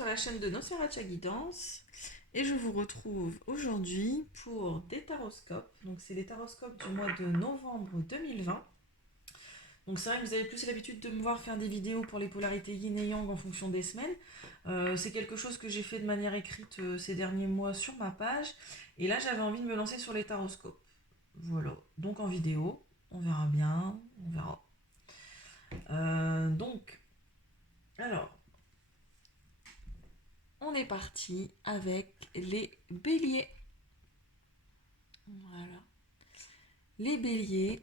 sur la chaîne de Nosferatu Guidance et je vous retrouve aujourd'hui pour des taroscopes. Donc c'est les taroscopes du mois de novembre 2020. Donc c'est vrai que vous avez plus l'habitude de me voir faire des vidéos pour les polarités yin et yang en fonction des semaines. C'est quelque chose que j'ai fait de manière écrite ces derniers mois sur ma page. Et là j'avais envie de me lancer sur les taroscopes. Voilà, donc en vidéo, on verra bien, on verra. Alors, on est parti avec les béliers. Voilà. Les béliers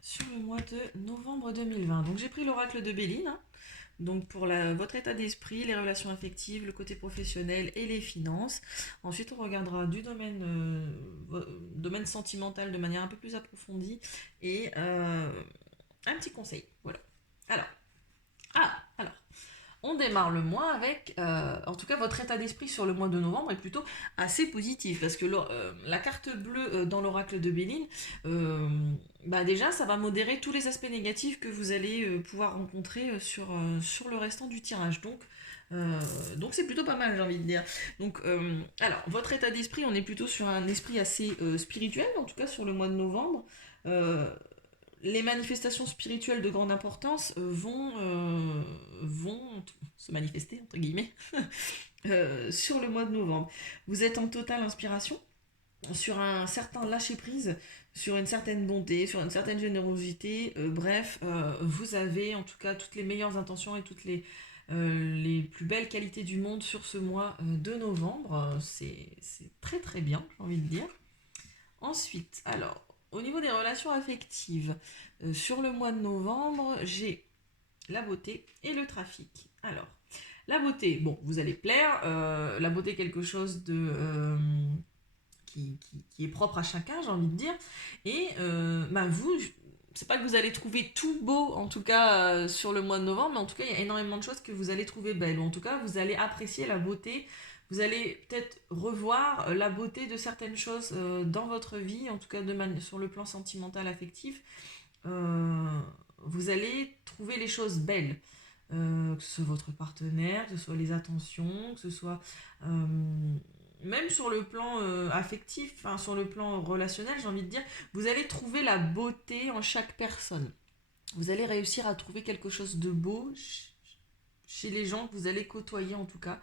sur le mois de novembre 2020. Donc j'ai pris l'oracle de Béline. Donc pour votre état d'esprit, les relations affectives, le côté professionnel et les finances. Ensuite on regardera du domaine sentimental de manière un peu plus approfondie et un petit conseil. Voilà. Alors, on démarre le mois avec, en tout cas votre état d'esprit sur le mois de novembre est plutôt assez positif parce que la carte bleue dans l'oracle de Béline, déjà ça va modérer tous les aspects négatifs que vous allez pouvoir rencontrer sur le restant du tirage. Donc c'est plutôt pas mal, j'ai envie de dire. Alors votre état d'esprit, on est plutôt sur un esprit assez spirituel, en tout cas sur le mois de novembre. Les manifestations spirituelles de grande importance vont se manifester, entre guillemets, sur le mois de novembre. Vous êtes en totale inspiration, sur un certain lâcher-prise, sur une certaine bonté, sur une certaine générosité. Vous avez en tout cas toutes les meilleures intentions et toutes les plus belles qualités du monde sur ce mois de novembre. C'est très très bien, j'ai envie de dire. Ensuite, alors, au niveau des relations affectives, sur le mois de novembre, j'ai la beauté et le trafic. Alors, la beauté, bon, vous allez plaire. La beauté, quelque chose qui est propre à chacun, j'ai envie de dire. Et vous, c'est pas que vous allez trouver tout beau, en tout cas sur le mois de novembre, mais en tout cas, il y a énormément de choses que vous allez trouver belles. Ou en tout cas, vous allez apprécier la beauté. Vous allez peut-être revoir la beauté de certaines choses dans votre vie, en tout cas sur le plan sentimental, affectif. Vous allez trouver les choses belles. Que ce soit votre partenaire, que ce soit les attentions, que ce soit même sur le plan affectif, enfin sur le plan relationnel, j'ai envie de dire, vous allez trouver la beauté en chaque personne. Vous allez réussir à trouver quelque chose de beau chez les gens que vous allez côtoyer en tout cas.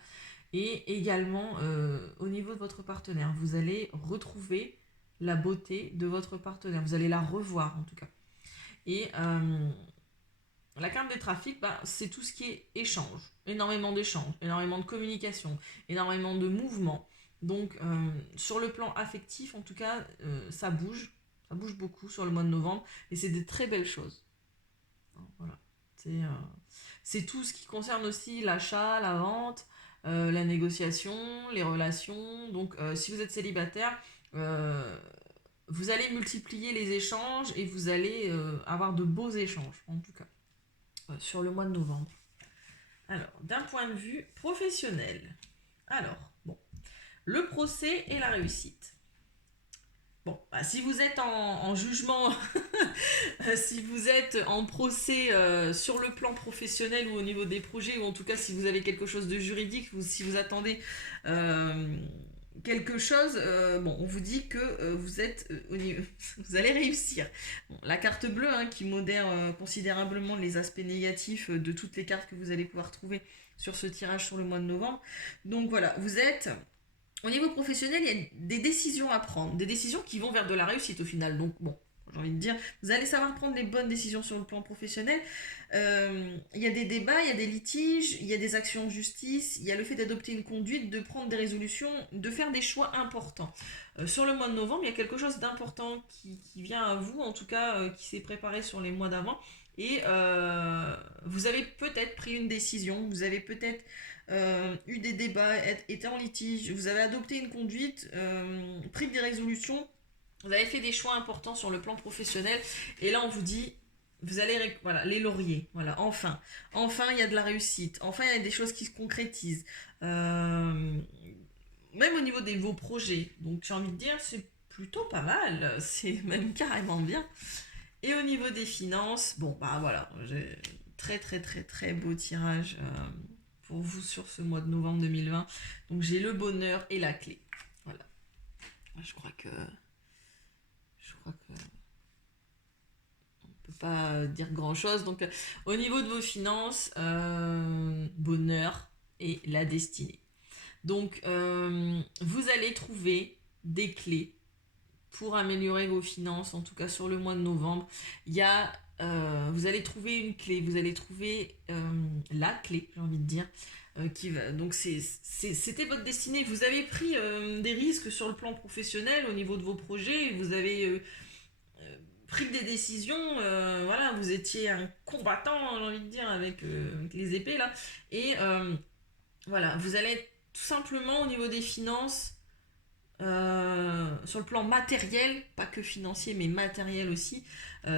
Et également au niveau de votre partenaire, vous allez retrouver la beauté de votre partenaire. Vous allez la revoir en tout cas. Et la carte des trafics, c'est tout ce qui est échange. Énormément d'échanges, énormément de communication, énormément de mouvements. Donc sur le plan affectif, en tout cas, ça bouge. Ça bouge beaucoup sur le mois de novembre. Et c'est des très belles choses. Voilà. C'est tout ce qui concerne aussi l'achat, la vente, la négociation, les relations. Donc si vous êtes célibataire, vous allez multiplier les échanges et vous allez avoir de beaux échanges, en tout cas, sur le mois de novembre. Alors, d'un point de vue professionnel, le procès et la réussite. Bon, si vous êtes en jugement, si vous êtes en procès sur le plan professionnel ou au niveau des projets, ou en tout cas si vous avez quelque chose de juridique, ou si vous attendez quelque chose, on vous dit que vous allez réussir. Bon, la carte bleue qui modère considérablement les aspects négatifs de toutes les cartes que vous allez pouvoir trouver sur ce tirage sur le mois de novembre. Donc voilà, vous êtes... Au niveau professionnel, il y a des décisions à prendre, des décisions qui vont vers de la réussite au final. Donc bon, j'ai envie de dire, vous allez savoir prendre les bonnes décisions sur le plan professionnel. Il y a des débats, il y a des litiges, il y a des actions en justice, il y a le fait d'adopter une conduite, de prendre des résolutions, de faire des choix importants. Sur le mois de novembre, il y a quelque chose d'important qui vient à vous, en tout cas qui s'est préparé sur les mois d'avant. Et vous avez peut-être pris une décision, vous avez peut-être eu des débats, été en litige, vous avez adopté une conduite, pris des résolutions, vous avez fait des choix importants sur le plan professionnel, et là on vous dit, vous allez, voilà, les lauriers, voilà, enfin il y a de la réussite, enfin il y a des choses qui se concrétisent, même au niveau de vos projets, donc j'ai envie de dire, c'est plutôt pas mal, c'est même carrément bien. Et au niveau des finances, voilà, j'ai très très très très beau tirage pour vous sur ce mois de novembre 2020. Donc j'ai le bonheur et la clé. Voilà. Je crois que on peut pas dire grand chose. Donc au niveau de vos finances, bonheur et la destinée. Donc vous allez trouver des clés pour améliorer vos finances, en tout cas sur le mois de novembre. Vous allez trouver une clé, vous allez trouver la clé, j'ai envie de dire. Donc c'était votre destinée. Vous avez pris des risques sur le plan professionnel au niveau de vos projets. Vous avez pris des décisions. Voilà, vous étiez un combattant, j'ai envie de dire, avec les épées là. Et voilà, vous allez tout simplement au niveau des finances. Sur le plan matériel, pas que financier mais matériel aussi,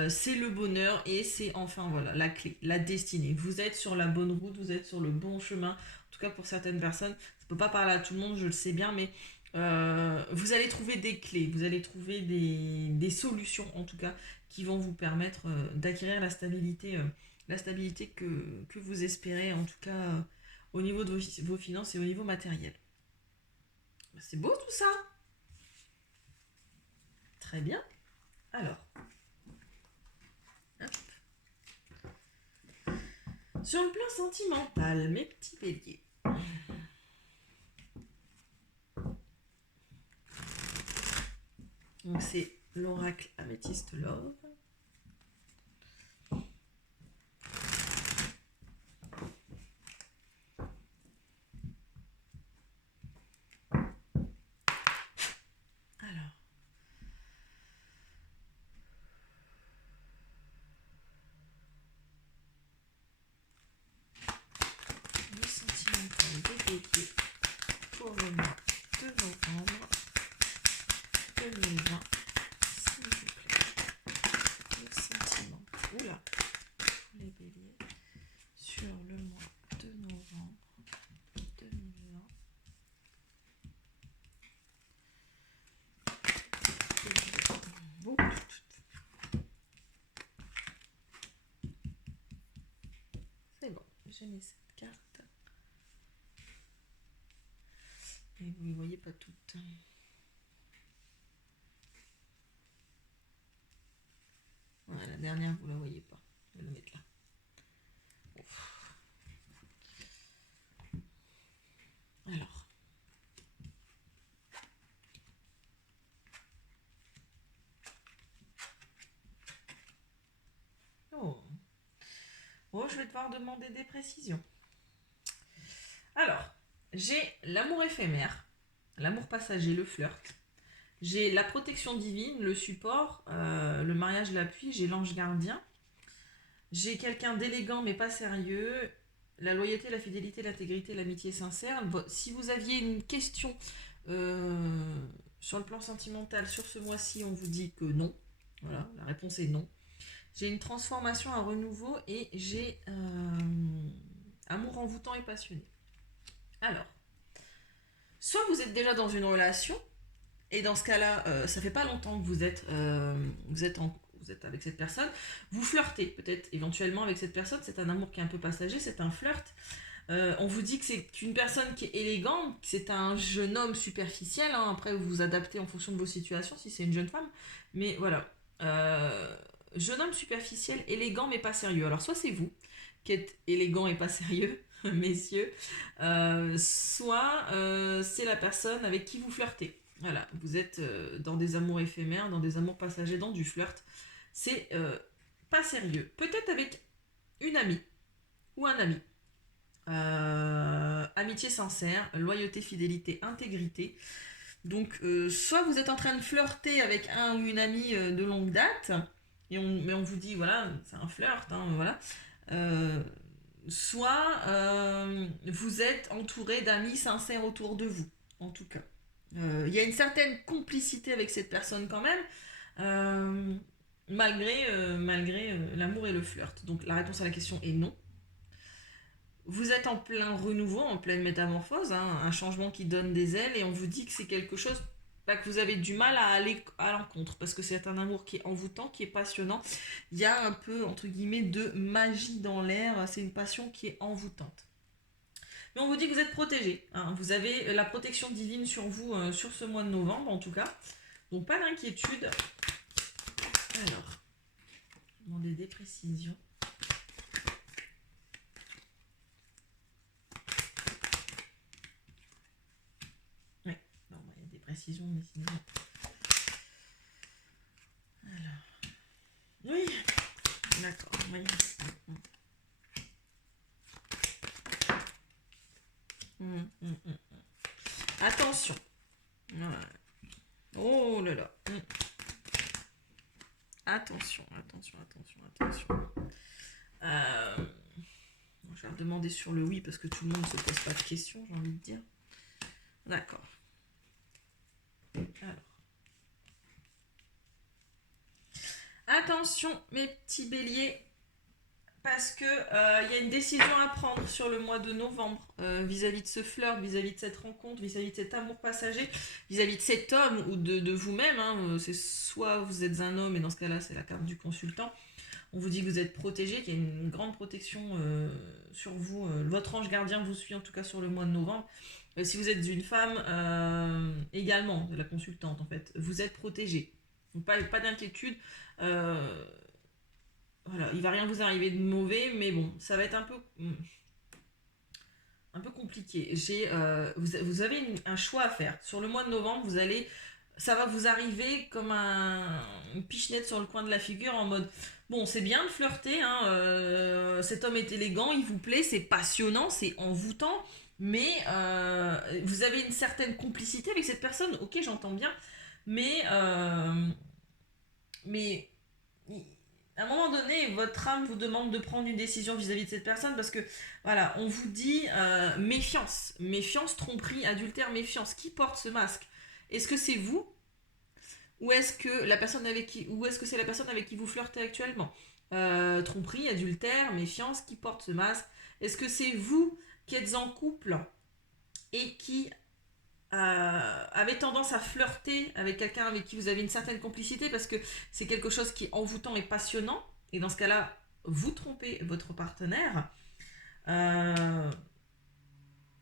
c'est le bonheur et c'est enfin voilà la clé, la destinée. Vous êtes sur la bonne route, vous êtes sur le bon chemin. En tout cas pour certaines personnes, ça peut pas parler à tout le monde, je le sais bien, mais vous allez trouver des clés, vous allez trouver des solutions en tout cas qui vont vous permettre d'acquérir la stabilité que vous espérez en tout cas au niveau de vos finances et au niveau matériel. C'est beau tout ça. Très bien. Alors, hop. Sur le plan sentimental, mes petits béliers. Donc c'est l'oracle Amethyst Love. Alors. Le sentimental des béliers pour le mois de novembre 2020. S'il vous plaît. Le sentiment. Oula. Les béliers sur le mois de novembre 2020. C'est bon, j'ai mis cette carte. Et vous ne les voyez pas toutes. Ouais, la dernière, vous ne la voyez pas. Je vais la mettre là. Ouf. Alors. Oh, je vais devoir demander des précisions. Alors, j'ai l'amour éphémère, l'amour passager, le flirt. J'ai la protection divine, le support, le mariage, l'appui. J'ai l'ange gardien. J'ai quelqu'un d'élégant mais pas sérieux. La loyauté, la fidélité, l'intégrité, l'amitié sincère. Si vous aviez une question sur le plan sentimental sur ce mois-ci, on vous dit que non. Voilà, la réponse est non. J'ai une transformation, un renouveau et j'ai amour envoûtant et passionné. Alors, soit vous êtes déjà dans une relation, et dans ce cas-là, ça fait pas longtemps que vous êtes avec cette personne, vous flirtez peut-être éventuellement avec cette personne, c'est un amour qui est un peu passager, c'est un flirt. On vous dit que c'est une personne qui est élégante, que c'est un jeune homme superficiel, hein. Après vous vous adaptez en fonction de vos situations, si c'est une jeune femme, mais voilà. Jeune homme superficiel, élégant mais pas sérieux. Alors soit c'est vous qui êtes élégant et pas sérieux, messieurs, soit c'est la personne avec qui vous flirtez. Voilà, vous êtes dans des amours éphémères, dans des amours passagers, dans du flirt. C'est pas sérieux. Peut-être avec une amie ou un ami. Amitié sincère, loyauté, fidélité, intégrité. Donc, soit vous êtes en train de flirter avec un ou une amie de longue date, mais on vous dit, voilà, c'est un flirt, hein, voilà. Soit vous êtes entouré d'amis sincères autour de vous, en tout cas. Il y a une certaine complicité avec cette personne quand même, malgré l'amour et le flirt. Donc la réponse à la question est non. Vous êtes en plein renouveau, en pleine métamorphose, hein, un changement qui donne des ailes et on vous dit que c'est quelque chose que vous avez du mal à aller à l'encontre parce que c'est un amour qui est envoûtant, qui est passionnant. Il y a un peu, entre guillemets, de magie dans l'air, c'est une passion qui est envoûtante. Mais on vous dit que vous êtes protégé, hein. Vous avez la protection divine sur vous sur ce mois de novembre en tout cas. Donc pas d'inquiétude. Alors, demander des précisions. Oui, non, il y a des précisions, mais sinon. Alors, oui, d'accord, oui. Attention. Voilà. Oh là là. Attention, attention, attention, attention. Je vais demander sur le oui parce que tout le monde ne se pose pas de questions, j'ai envie de dire. D'accord. Alors. Attention, mes petits béliers, parce que y a une décision à prendre sur le mois de novembre vis-à-vis de ce flirt, vis-à-vis de cette rencontre, vis-à-vis de cet amour passager, vis-à-vis de cet homme ou de vous-même. Hein, c'est soit vous êtes un homme, et dans ce cas-là, c'est la carte du consultant. On vous dit que vous êtes protégé, qu'il y a une grande protection sur vous. Votre ange gardien vous suit en tout cas sur le mois de novembre. Si vous êtes une femme, également, de la consultante en fait, vous êtes protégé. Donc pas d'inquiétude. Voilà, il va rien vous arriver de mauvais, mais bon, ça va être un peu compliqué. Vous avez un choix à faire. Sur le mois de novembre, ça va vous arriver comme une pichenette sur le coin de la figure en mode bon, c'est bien de flirter, hein, cet homme est élégant, il vous plaît, c'est passionnant, c'est envoûtant, mais vous avez une certaine complicité avec cette personne, ok, j'entends bien, mais à un moment donné, votre âme vous demande de prendre une décision vis-à-vis de cette personne parce que, voilà, on vous dit méfiance, méfiance, tromperie, adultère, méfiance. Qui porte ce masque? Est-ce que c'est vous ou est-ce que c'est la personne avec qui vous flirtez actuellement? Tromperie, adultère, méfiance, qui porte ce masque? Est-ce que c'est vous qui êtes en couple et qui avait tendance à flirter avec quelqu'un avec qui vous avez une certaine complicité parce que c'est quelque chose qui est envoûtant et passionnant, et dans ce cas-là, vous trompez votre partenaire, et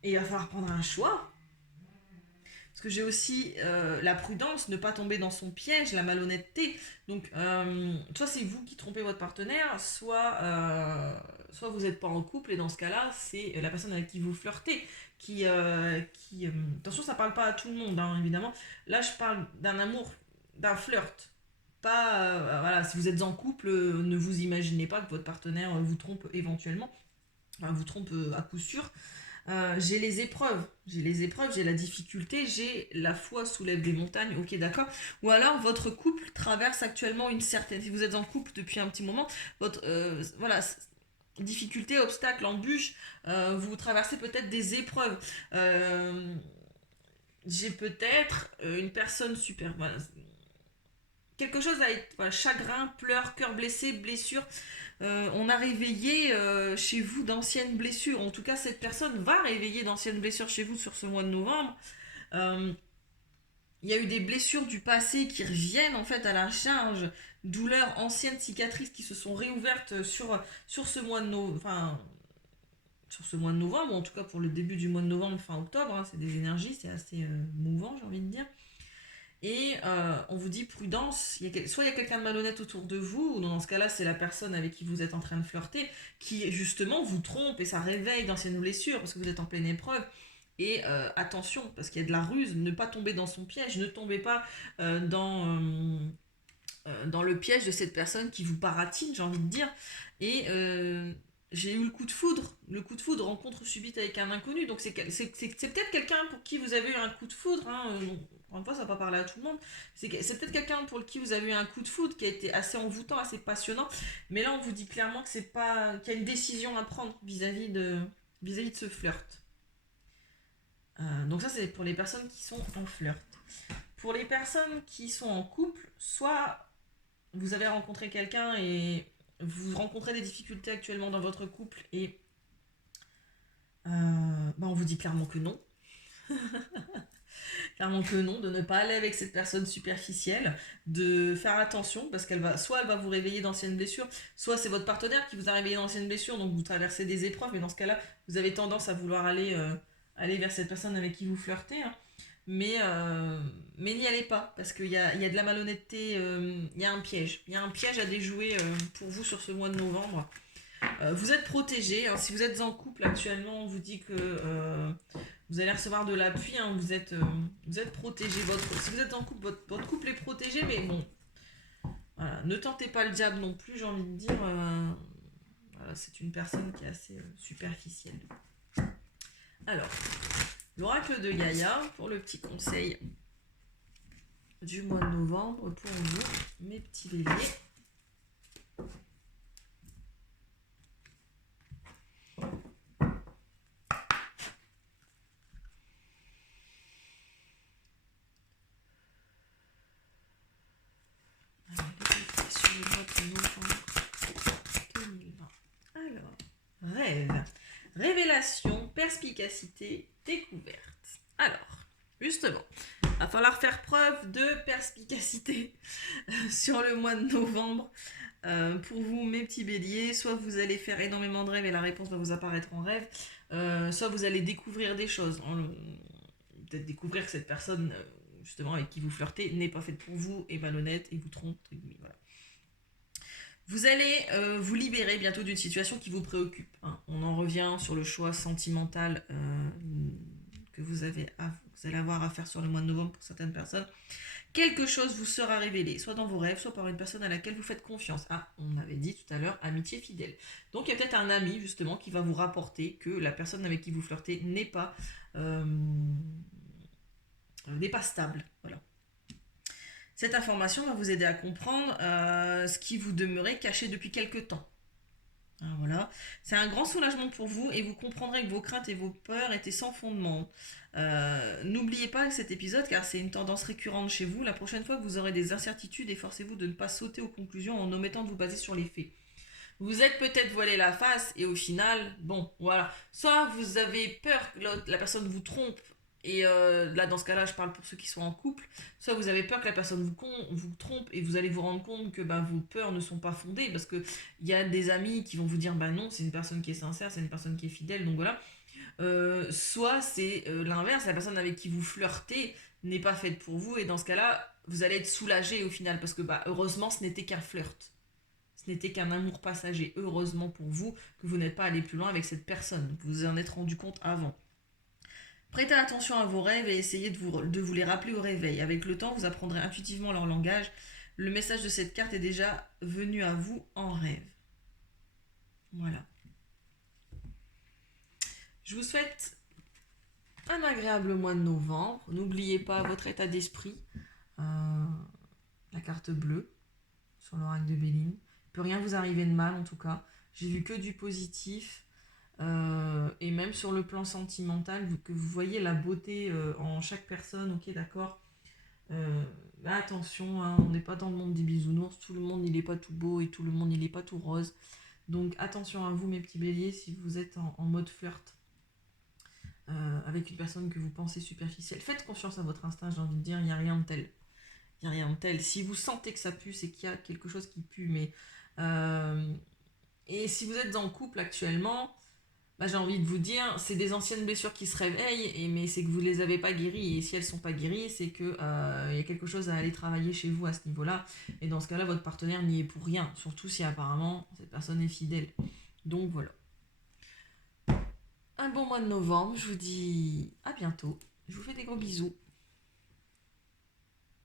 il va falloir prendre un choix. Parce que j'ai aussi la prudence, ne pas tomber dans son piège, la malhonnêteté. Donc, soit c'est vous qui trompez votre partenaire, soit vous n'êtes pas en couple, et dans ce cas-là, c'est la personne avec qui vous flirtez attention, ça parle pas à tout le monde, hein, évidemment. Là, je parle d'un amour, d'un flirt. Pas, voilà, si vous êtes en couple, ne vous imaginez pas que votre partenaire vous trompe éventuellement. Enfin, vous trompe à coup sûr. J'ai les épreuves, j'ai la difficulté, j'ai la foi soulève des montagnes, ok d'accord. Ou alors votre couple traverse actuellement si vous êtes en couple depuis un petit moment, votre voilà, difficulté, obstacle, embûche, vous traversez peut-être des épreuves. J'ai peut-être une personne super, voilà, quelque chose à être, voilà, chagrin, pleurs, cœur blessé, blessure. On a réveillé chez vous d'anciennes blessures. En tout cas, cette personne va réveiller d'anciennes blessures chez vous sur ce mois de novembre. Euh, Il y a eu des blessures du passé qui reviennent en fait à la charge, douleurs, anciennes cicatrices qui se sont réouvertes sur ce mois de novembre. Enfin, sur ce mois de novembre, ou en tout cas pour le début du mois de novembre, fin octobre, hein, c'est des énergies, c'est assez mouvant, j'ai envie de dire. Et on vous dit prudence, soit il y a quelqu'un de malhonnête autour de vous, ou dans ce cas-là, c'est la personne avec qui vous êtes en train de flirter, qui justement vous trompe et ça réveille d'anciennes blessures parce que vous êtes en pleine épreuve. Et attention, parce qu'il y a de la ruse, ne pas tomber dans son piège, ne tombez pas dans le piège de cette personne qui vous baratine, j'ai envie de dire. Et j'ai eu le coup de foudre, rencontre subite avec un inconnu. Donc c'est peut-être quelqu'un pour qui vous avez eu un coup de foudre. Hein, encore une fois, ça va pas parler à tout le monde. C'est peut-être quelqu'un pour qui vous avez eu un coup de foudre qui a été assez envoûtant, assez passionnant. Mais là, on vous dit clairement que c'est pas, qu'il y a une décision à prendre vis-à-vis de ce flirt. Donc ça, c'est pour les personnes qui sont en flirt. Pour les personnes qui sont en couple, soit vous avez rencontré quelqu'un et vous rencontrez des difficultés actuellement dans votre couple et on vous dit clairement que non. clairement que non, de ne pas aller avec cette personne superficielle, de faire attention parce soit elle va vous réveiller d'anciennes blessures, soit c'est votre partenaire qui vous a réveillé d'anciennes blessures, donc vous traversez des épreuves, mais dans ce cas-là, vous avez tendance à vouloir aller vers cette personne avec qui vous flirtez, hein. Mais n'y allez pas, parce qu'il y a de la malhonnêteté, il y a un piège. Il y a un piège à déjouer pour vous sur ce mois de novembre. Vous êtes protégé, hein. Si vous êtes en couple actuellement, on vous dit que vous allez recevoir de l'appui, hein. Vous êtes protégé. Si vous êtes en couple, votre couple est protégé, mais bon, voilà. Ne tentez pas le diable non plus, j'ai envie de dire. Voilà, c'est une personne qui est assez superficielle. Alors, l'oracle de Gaïa, pour le petit conseil du mois de novembre pour vous, mes petits béliers. Alors, rêve, révélation, perspicacité, découverte. Alors, justement, il va falloir faire preuve de perspicacité sur le mois de novembre. Pour vous, mes petits béliers, soit vous allez faire énormément de rêves et la réponse va vous apparaître en rêve, soit vous allez découvrir des choses. Peut-être découvrir que cette personne, justement, avec qui vous flirtez, n'est pas faite pour vous, est malhonnête et vous trompe. Voilà. Vous allez vous libérer bientôt d'une situation qui vous préoccupe, hein. On en revient sur le choix sentimental que vous allez avoir à faire sur le mois de novembre pour certaines personnes. Quelque chose vous sera révélé, soit dans vos rêves, soit par une personne à laquelle vous faites confiance. Ah, on avait dit tout à l'heure, amitié fidèle. Donc il y a peut-être un ami, justement, qui va vous rapporter que la personne avec qui vous flirtez n'est pas stable. Voilà. Cette information va vous aider à comprendre ce qui vous demeurait caché depuis quelque temps. Alors voilà. C'est un grand soulagement pour vous et vous comprendrez que vos craintes et vos peurs étaient sans fondement. N'oubliez pas cet épisode car c'est une tendance récurrente chez vous. La prochaine fois que vous aurez des incertitudes, efforcez-vous de ne pas sauter aux conclusions en omettant de vous baser sur les faits. Vous êtes peut-être voilé la face et au final, bon, voilà. Soit vous avez peur que la personne vous trompe. Et là, dans ce cas-là, je parle pour ceux qui sont en couple. Soit vous avez peur que la personne vous trompe et vous allez vous rendre compte que vos peurs ne sont pas fondées parce qu'il y a des amis qui vont vous dire non, c'est une personne qui est sincère, c'est une personne qui est fidèle, donc voilà. Soit c'est l'inverse, la personne avec qui vous flirtez n'est pas faite pour vous et dans ce cas-là, vous allez être soulagé au final parce que heureusement, ce n'était qu'un flirt. Ce n'était qu'un amour passager. Heureusement pour vous que vous n'êtes pas allé plus loin avec cette personne. Vous vous en êtes rendu compte avant. Prêtez attention à vos rêves et essayez de vous les rappeler au réveil. Avec le temps, vous apprendrez intuitivement leur langage. Le message de cette carte est déjà venu à vous en rêve. Voilà. Je vous souhaite un agréable mois de novembre. N'oubliez pas votre état d'esprit. La carte bleue sur l'oracle de Béline. Il ne peut rien vous arriver de mal en tout cas. J'ai vu que du positif. Et même sur le plan sentimental, que vous voyez la beauté en chaque personne, ok, d'accord. Attention, hein, on n'est pas dans le monde des bisounours, tout le monde il n'est pas tout beau et tout le monde il n'est pas tout rose. Donc attention à vous mes petits béliers si vous êtes en mode flirt avec une personne que vous pensez superficielle. Faites confiance à votre instinct, j'ai envie de dire, il n'y a rien de tel. Il n'y a rien de tel. Si vous sentez que ça pue, c'est qu'il y a quelque chose qui pue. Mais et si vous êtes en couple actuellement, j'ai envie de vous dire, c'est des anciennes blessures qui se réveillent, mais c'est que vous ne les avez pas guéries. Et si elles ne sont pas guéries, c'est qu'il y a quelque chose à aller travailler chez vous à ce niveau-là. Et dans ce cas-là, votre partenaire n'y est pour rien. Surtout si apparemment cette personne est fidèle. Donc voilà. Un bon mois de novembre. Je vous dis à bientôt. Je vous fais des gros bisous.